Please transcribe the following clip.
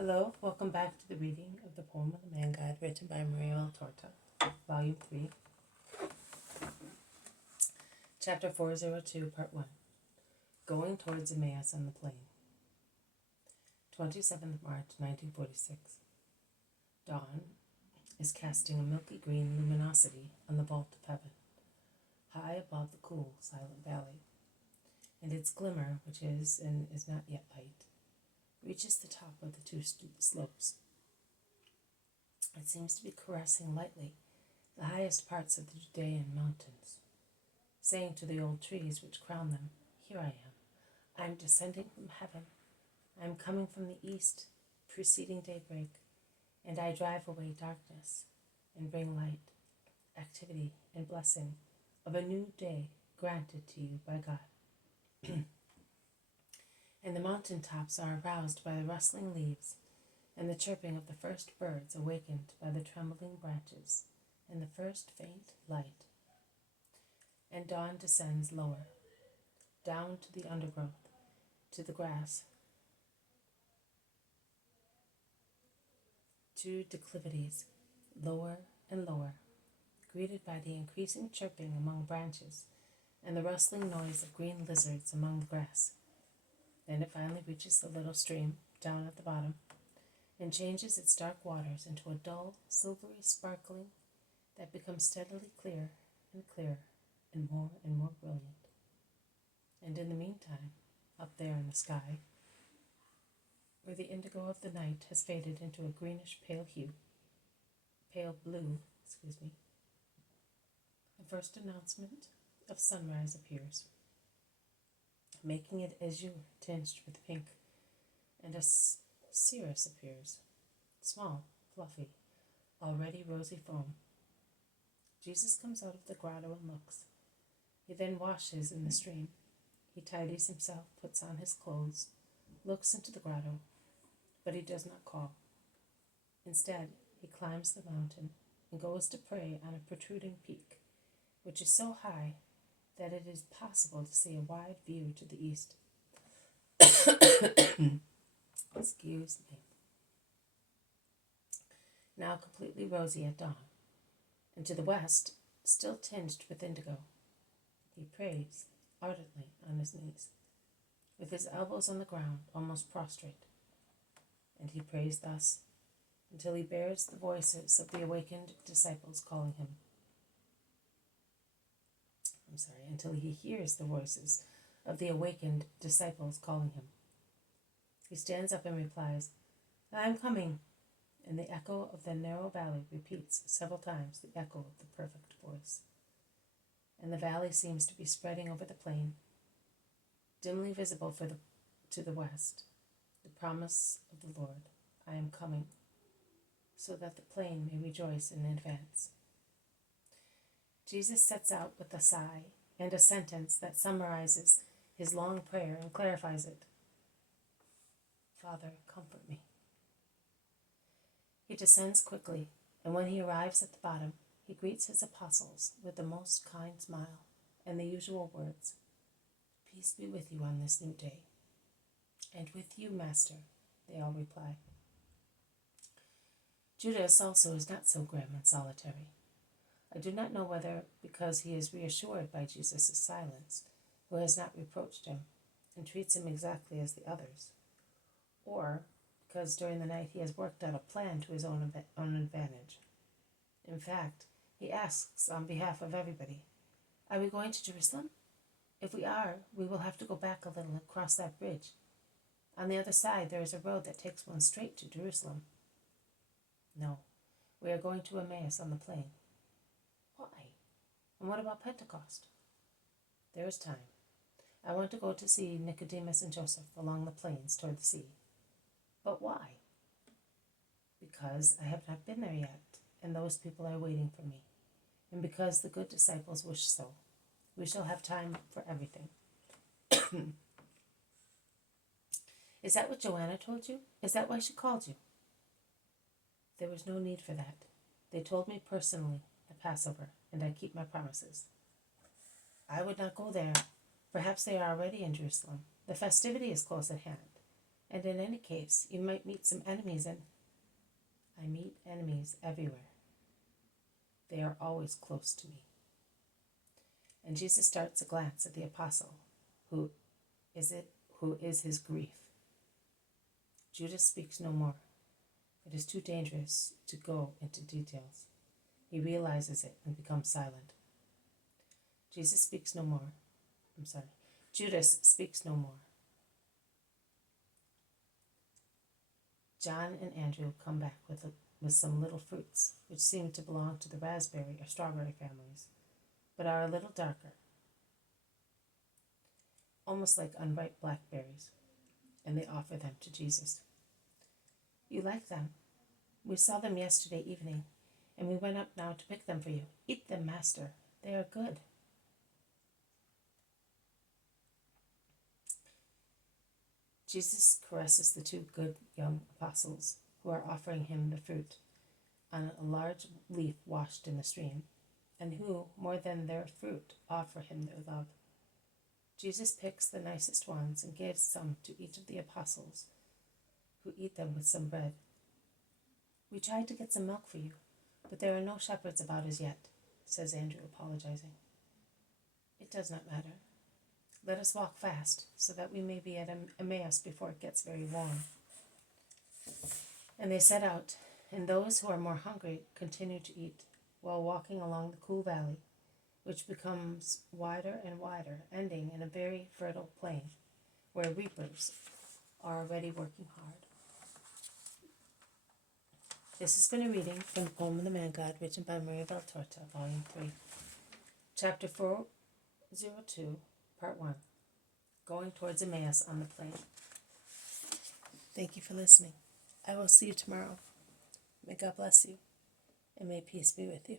Hello, welcome back to the reading of the poem of the Man God written by Maria Torta, Volume 3, Chapter 402, Part 1, Going Towards Emmaus on the Plain. 27th March, 1946. Dawn is casting a milky green luminosity on the vault of heaven, high above the cool, silent valley, and its glimmer, which is and is not yet light, reaches the top of the two slopes. It seems to be caressing lightly the highest parts of the Judean mountains, saying to the old trees which crown them, "Here I am descending from heaven. I am coming from the east, preceding daybreak, and I drive away darkness and bring light, activity, and blessing of a new day granted to you by God." And the mountain tops are aroused by the rustling leaves and the chirping of the first birds awakened by the trembling branches and the first faint light. And dawn descends lower, down to the undergrowth, to the grass, to declivities, lower and lower, greeted by the increasing chirping among branches and the rustling noise of green lizards among the grass. Then it finally reaches the little stream down at the bottom and changes its dark waters into a dull, silvery sparkling that becomes steadily clearer and clearer and more brilliant. And in the meantime, up there in the sky, where the indigo of the night has faded into a greenish pale blue, the first announcement of sunrise appears, making it azure tinged with pink, and a cirrus appears, small, fluffy, already rosy foam. Jesus comes out of the grotto and looks. He then washes in the stream. He tidies himself, puts on his clothes, looks into the grotto, but he does not call. Instead, he climbs the mountain and goes to pray on a protruding peak, which is so high that it is possible to see a wide view to the east. Excuse me. Now completely rosy at dawn, and to the west, still tinged with indigo. He prays ardently on his knees, with his elbows on the ground, almost prostrate. And he prays thus until he bears the voices of the awakened disciples calling him. Until he hears the voices of the awakened disciples calling him. He stands up and replies, "I am coming," and the echo of the narrow valley repeats several times the echo of the perfect voice. And the valley seems to be spreading over the plain, dimly visible to the west, the promise of the Lord, "I am coming," so that the plain may rejoice in advance. Jesus sets out with a sigh and a sentence that summarizes his long prayer and clarifies it. "Father, comfort me." He descends quickly, and when he arrives at the bottom, he greets his apostles with the most kind smile and the usual words, "Peace be with you on this new day." "And with you, Master," they all reply. Judas also is not so grim and solitary. I do not know whether because he is reassured by Jesus' silence, who has not reproached him and treats him exactly as the others, or because during the night he has worked out a plan to his own advantage. In fact, he asks on behalf of everybody, "Are we going to Jerusalem? If we are, we will have to go back a little and cross that bridge. On the other side there is a road that takes one straight to Jerusalem." "No, we are going to Emmaus on the plain." "Why? And what about Pentecost?" "There is time. I want to go to see Nicodemus and Joseph along the plains toward the sea." "But why?" "Because I have not been there yet, and those people are waiting for me, and because the good disciples wish so. We shall have time for everything." "Is that what Joanna told you? Is that why she called you?" "There was no need for that. They told me personally at Passover, and I keep my promises." "I would not go there. Perhaps they are already in Jerusalem. The festivity is close at hand." And in any case, you might meet some enemies, and I meet enemies everywhere. They are always close to me. And Jesus darts a glance at the apostle, who is his grief. Judas speaks no more. It is too dangerous to go into details. He realizes it and becomes silent. Judas speaks no more. John and Andrew come back with some little fruits, which seem to belong to the raspberry or strawberry families, but are a little darker, almost like unripe blackberries, and they offer them to Jesus. You like them? We saw them yesterday evening, and we went up now to pick them for you. Eat them, Master. They are good. Jesus caresses the two good young apostles who are offering him the fruit on a large leaf washed in the stream, and who, more than their fruit, offer him their love. Jesus picks the nicest ones and gives some to each of the apostles, who eat them with some bread. We tried to get some milk for you, but there are no shepherds about as yet, says Andrew, apologizing. It does not matter. Let us walk fast, so that we may be at Emmaus before it gets very warm. And they set out, and those who are more hungry continue to eat, while walking along the cool valley, which becomes wider and wider, ending in a very fertile plain, where reapers are already working hard. This has been a reading from the Poem of the Man God, written by Maria Valtorta, Volume 3. Chapter 402, Part 1. Going towards Emmaus on the plain. Thank you for listening. I will see you tomorrow. May God bless you, and may peace be with you.